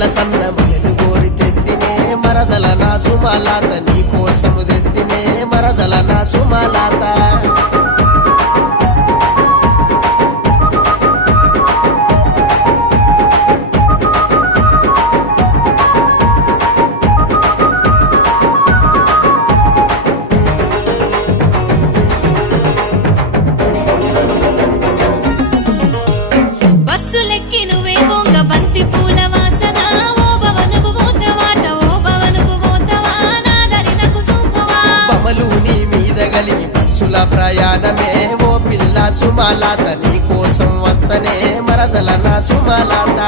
తెల్ల సన్న మల్లెలు గోరి తెస్తినే మరదల నా సుమలాత నీ కోసము తెస్తినే మరదల నా సుమలాత బస్సులెక్కి నువ్వే బొంగ బంతి పూల వాసన ఓ భవనుకు పోతవాట ఓ భవనుకు పోతవా నాదరినకు సూపవా బమలు నీ మీద గలిగి బస్సుల ప్రయాణమే ఓ పిల్ల సుమలాత నీ కోసం వస్తనే మరదల నా సుమలాత